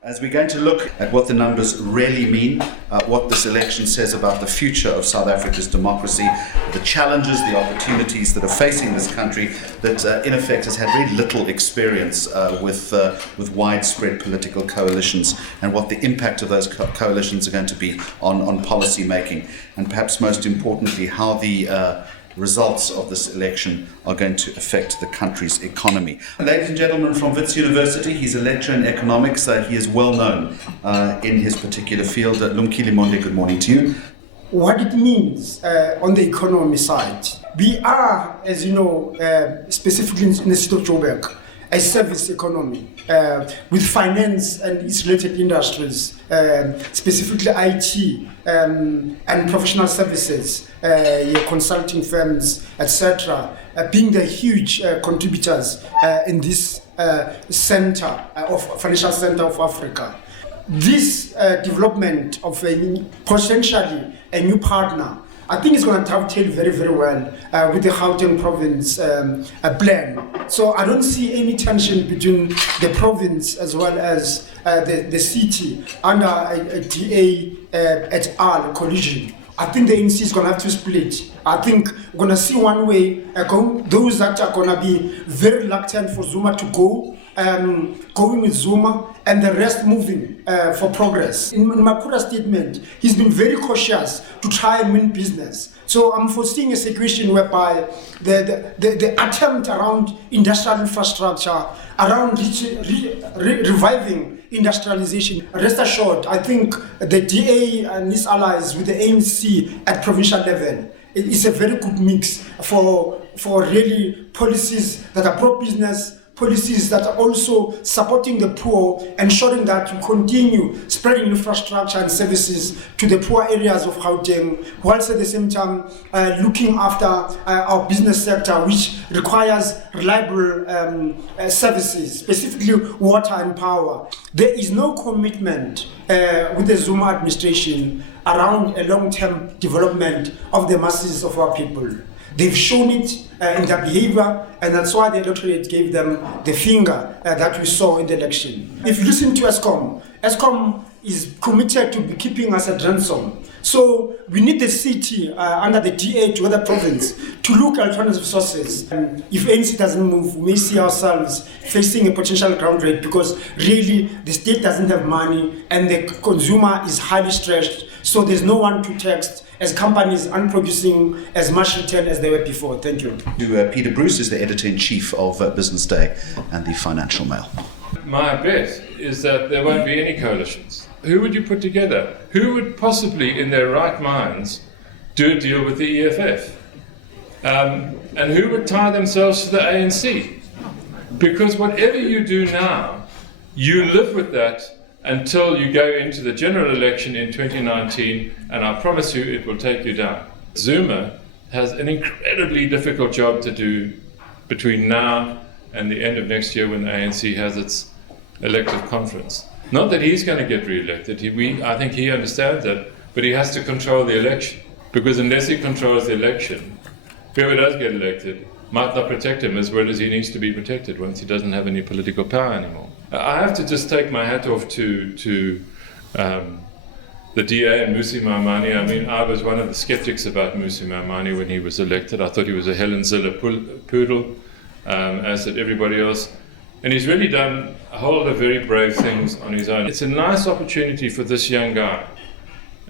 As we're going to look at what the numbers really mean, what this election says about the future of South Africa's democracy, the challenges, the opportunities that are facing this country that in effect has had very little experience with widespread political coalitions, and what the impact of those coalitions are going to be on policy making, and perhaps most importantly how the results of this election are going to affect the country's economy. Ladies and gentlemen, from Wits University, he's a lecturer in economics. He is well known in his particular field. Lumkile Monde, good morning to you. What it means on the economy side, we are, as you know, specifically in the city of Joburg, a service economy with finance and its related industries, specifically IT and professional services, your consulting firms, etc., being the huge contributors in this financial center of Africa. This development of potentially a new partner, I think it's going to dovetail very, very well with the Gauteng province plan. So I don't see any tension between the province as well as the city under a DA et al. Collision. I think the ANC is going to have to split. I think we're going to see one way, those that are going to be very reluctant for Zuma to go, going with Zuma, and the rest moving for progress. In Makura's statement, he's been very cautious to try and win business. So I'm foreseeing a situation whereby the attempt around industrial infrastructure, around reviving industrialization, rest assured, I think the DA and his allies with the ANC at provincial level, it is a very good mix for really policies that are pro-business, policies that are also supporting the poor, ensuring that we continue spreading infrastructure and services to the poor areas of Gauteng, whilst at the same time looking after our business sector, which requires reliable services, specifically water and power. There is no commitment with the Zuma administration around a long-term development of the masses of our people. They've shown it in their behavior, and that's why the electorate gave them the finger that we saw in the election. If you listen to ESCOM is committed to keeping us at ransom. So we need the city under the DA to other province to look at alternative sources. If ANC doesn't move, we may see ourselves facing a potential ground rate, because really the state doesn't have money and the consumer is highly stressed. So there's no one to text, as companies aren't producing as much return as they were before. Thank you. Peter Bruce is the editor-in-chief of Business Day and the Financial Mail. My bet is that there won't be any coalitions. Who would you put together? Who would possibly, in their right minds, do a deal with the EFF? And who would tie themselves to the ANC? Because whatever you do now, you live with that until you go into the general election in 2019, and I promise you it will take you down. Zuma has an incredibly difficult job to do between now and the end of next year, when the ANC has its elective conference. Not that he's going to get re-elected, I think he understands that, but he has to control the election, because unless he controls the election, whoever does get elected might not protect him as well as he needs to be protected once he doesn't have any political power anymore. I have to just take my hat off to the DA and Mmusi Maimane. I mean, I was one of the skeptics about Mmusi Maimane when he was elected. I thought he was a Helen Zille poodle, as did everybody else. And he's really done a whole lot of very brave things on his own. It's a nice opportunity for this young guy.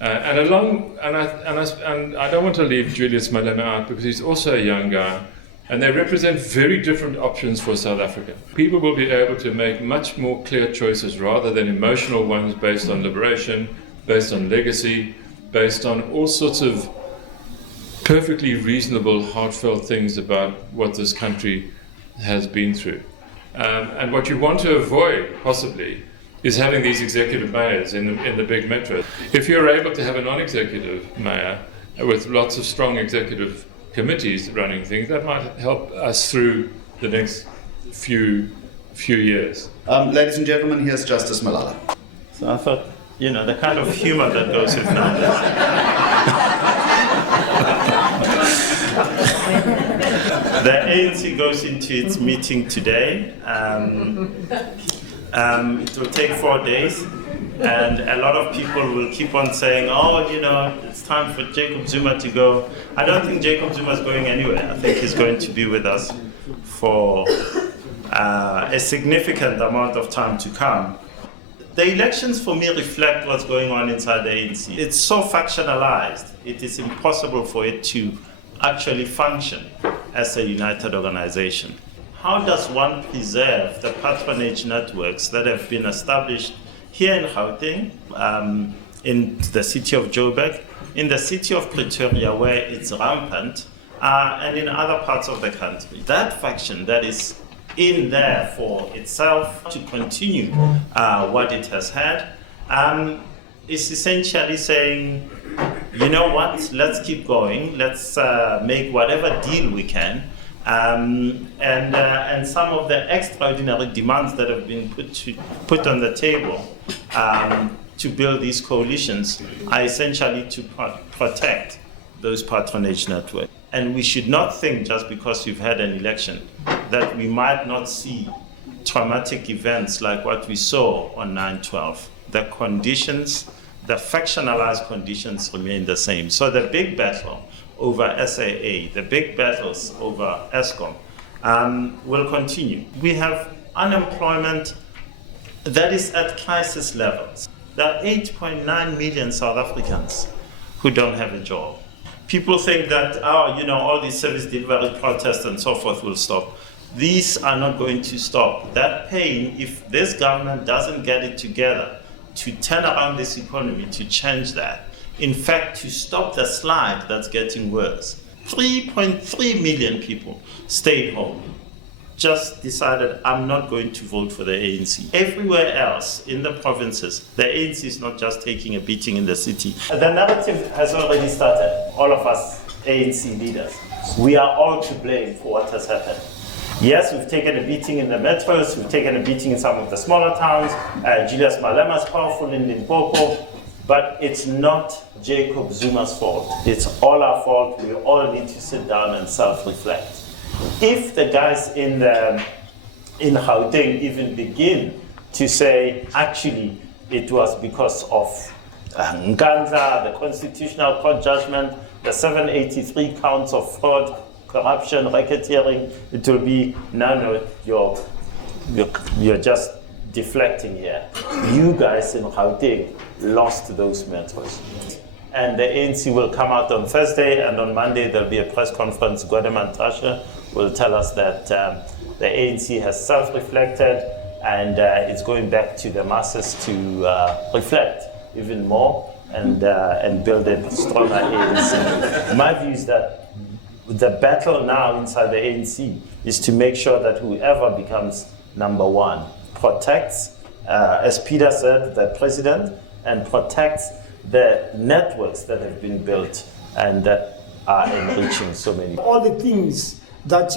And I don't want to leave Julius Malema out, because he's also a young guy, and they represent very different options for South Africa. People will be able to make much more clear choices rather than emotional ones based on liberation, based on legacy, based on all sorts of perfectly reasonable, heartfelt things about what this country has been through. And what you want to avoid, possibly, is having these executive mayors in the big metros. If you're able to have a non-executive mayor with lots of strong executive committees running things, that might help us through the next few years. Ladies and gentlemen, here's Justice Malala. So I thought, the kind of humor that goes with Nando. The ANC goes into its meeting today It will take 4 days, and a lot of people will keep on saying, oh, you know, it's time for Jacob Zuma to go. I don't think Jacob Zuma is going anywhere. I think he's going to be with us for a significant amount of time to come. The elections for me reflect what's going on inside the ANC. It's so factionalized, it is impossible for it to actually function as a united organization. How does one preserve the patronage networks that have been established here in Gauteng, in the city of Joburg, in the city of Pretoria where it's rampant, and in other parts of the country? That faction that is in there for itself to continue what it has had is essentially saying, you know what, let's keep going, let's make whatever deal we can. And some of the extraordinary demands that have been put on the table to build these coalitions are essentially to protect those patronage networks. And we should not think just because we've had an election that we might not see traumatic events like what we saw on 9/12. The conditions, the factionalized conditions remain the same. So the big battle over SAA, the big battles over ESCOM will continue. We have unemployment that is at crisis levels. There are 8.9 million South Africans who don't have a job. People think that, all these service delivery protests and so forth will stop. These are not going to stop. That pain, if this government doesn't get it together to turn around this economy, to change that, in fact, to stop the slide that's getting worse. 3.3 million people stayed home, just decided, I'm not going to vote for the ANC. Everywhere else in the provinces, the ANC is not just taking a beating in the city. The narrative has already started. All of us ANC leaders, we are all to blame for what has happened. Yes, we've taken a beating in the metros, we've taken a beating in some of the smaller towns. Julius Malema is powerful in Limpopo, but it's not Jacob Zuma's fault. It's all our fault. We all need to sit down and self-reflect. If the guys in Gauteng even begin to say, actually, it was because of Nganza, the Constitutional Court judgment, the 783 counts of fraud, corruption, racketeering, it will be, no, you're just deflecting here. You guys in Gauteng lost those metros. And the ANC will come out on Thursday, and on Monday there'll be a press conference. Gordon Tasha will tell us that the ANC has self-reflected, and it's going back to the masses to reflect even more and build a stronger ANC. My view is that the battle now inside the ANC is to make sure that whoever becomes number one protects, as Peter said, the president, and protects the networks that have been built and that are enriching so many. All the things that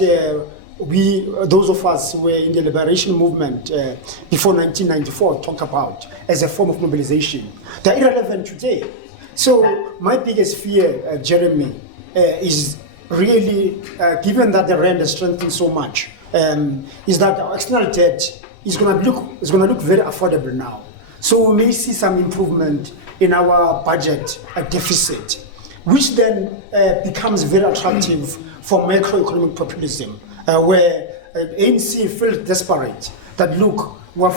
those of us who were in the liberation movement before 1994 talked about as a form of mobilization, they're irrelevant today. So my biggest fear, Jeremy, is really, given that the rand has strengthened so much, is that our external debt is going to look very affordable now. So we may see some improvement in our budget deficit, which then becomes very attractive for macroeconomic populism, where ANC feels desperate that look, we've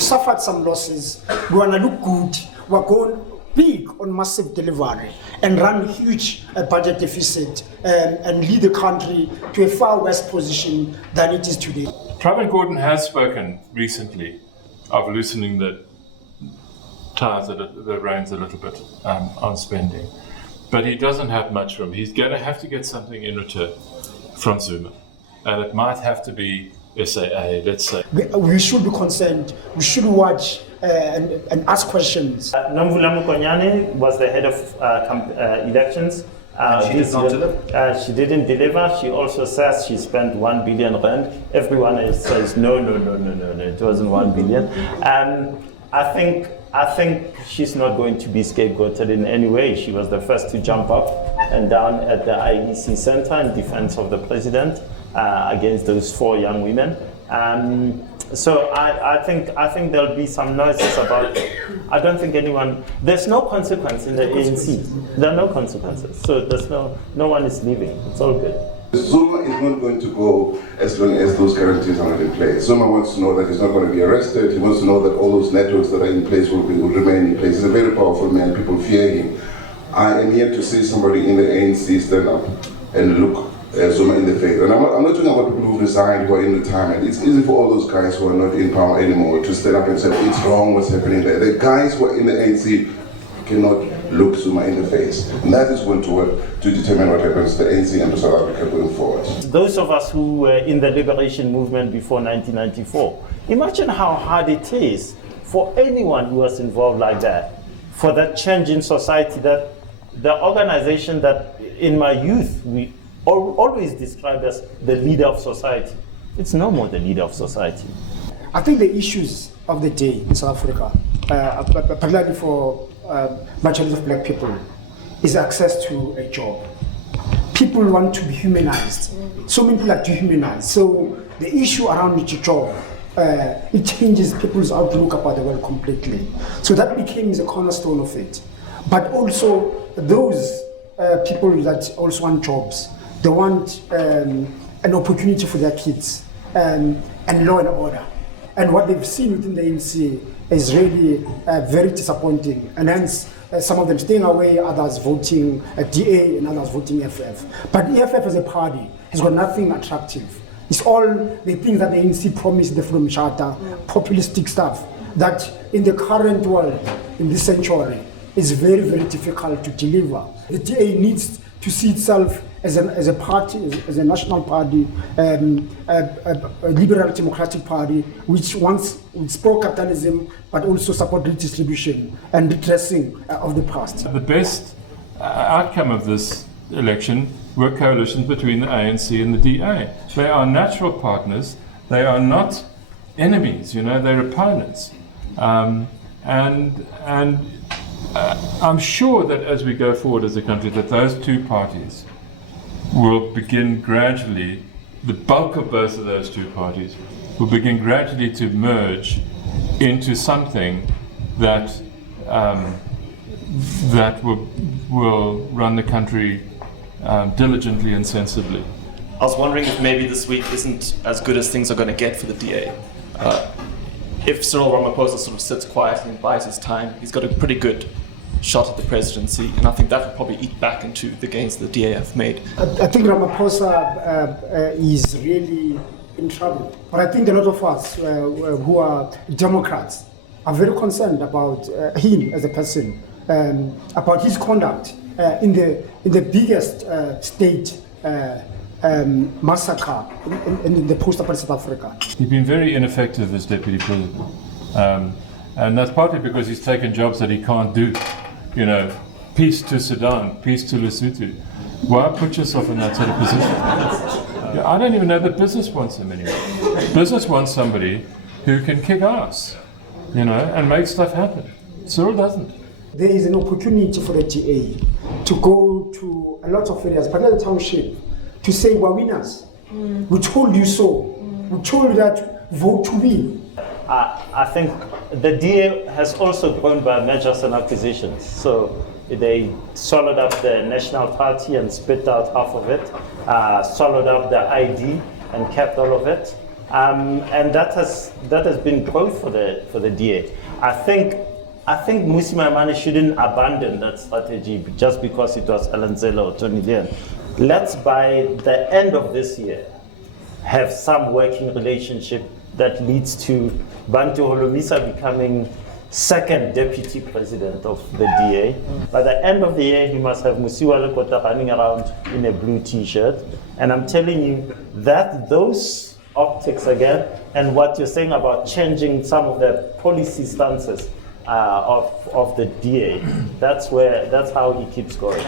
suffered some losses, we want to look good, we're going big on massive delivery and run huge budget deficit and lead the country to a far worse position than it is today. Private Gordon has spoken recently of loosening the ties, the reins a little bit on spending. But he doesn't have much room. He's going to have to get something in return from Zuma. And it might have to be SAA, let's say. We should be concerned. We should watch and ask questions. Nomvula Mokonyane was the head of elections. She did not deliver? She didn't deliver. She also says she spent 1 billion rand. Everyone else says no, it wasn't 1 billion. I think she's not going to be scapegoated in any way. She was the first to jump up and down at the IEC center in defense of the president against those 4 young women. So I think there'll be some noises about it. I don't think anyone. There's no consequence in the ANC. There are no consequences. So there's no one is leaving. It's all good. Zuma is not going to go as long as those guarantees are not in place. Zuma wants to know that he's not going to be arrested. He wants to know that all those networks that are in place will remain in place. He's a very powerful man. People fear him. I am yet to see somebody in the ANC stand up and look Zuma in the face. And I'm not talking about people who resigned, who are in retirement. It's easy for all those guys who are not in power anymore to stand up and say, it's wrong what's happening there. The guys who are in the ANC cannot look Zuma in the face. And that is going to work to determine what happens to the ANC and to South Africa going forward. Those of us who were in the liberation movement before 1994, imagine how hard it is for anyone who was involved like that, for that change in society, that the organization that in my youth we always described as the leader of society. It's no more the leader of society. I think the issues of the day in South Africa, particularly for majority of black people, is access to a job. People want to be humanized. So many people are dehumanized. So the issue around the job, it changes people's outlook about the world completely. So that became the cornerstone of it. But also those people that also want jobs, they want an opportunity for their kids and law and order. And what they've seen within the ANC is really very disappointing. And hence, some of them staying away, others voting DA and others voting FF. But EFF as a party has got nothing attractive. It's all the things that the ANC promised the Freedom Charter, populistic stuff, that in the current world, in this century, is very, very difficult to deliver. The DA needs to see itself as a party, as a national party, a liberal democratic party, which wants pro-capitalism, but also support redistribution and redressing of the past. The best outcome of this election were coalitions between the ANC and the DA. They are natural partners. They are not enemies. They're opponents. I'm sure that as we go forward as a country, that those two parties will begin gradually, the bulk of both of those two parties will begin gradually to merge into something that will run the country diligently and sensibly. I was wondering if maybe this week isn't as good as things are going to get for the DA. If Cyril Ramaphosa sort of sits quietly and buys his time, he's got a pretty good shot at the presidency, and I think that will probably eat back into the gains that the DA have made. I think Ramaphosa is really in trouble. But I think a lot of us who are Democrats are very concerned about him as a person, about his conduct in the biggest state massacre in the post-apartheid South Africa. He's been very ineffective as deputy president, and that's partly because he's taken jobs that he can't do. Peace to Sudan, peace to Lesotho. Why put yourself in that sort of position? I don't even know that business wants him anymore. Business wants somebody who can kick ass, and make stuff happen. Cyril doesn't. There is an opportunity for the DA to go to a lot of areas, particularly the township, to say, we're winners. We told you so. We told you that vote to win. I think the DA has also grown by mergers and acquisitions. So they swallowed up the National Party and spit out half of it, swallowed up the ID and kept all of it. And that has been growth for the DA. I think Mmusi Maimane shouldn't abandon that strategy just because it was Ellen Zille or Tony Leon. Let's, by the end of this year, have some working relationship that leads to Bantu Holomisa becoming second deputy president of the DA. By the end of the year, he must have Musiwa Lekota running around in a blue t-shirt. And I'm telling you that those optics again, and what you're saying about changing some of the policy stances of the DA, that's how he keeps going.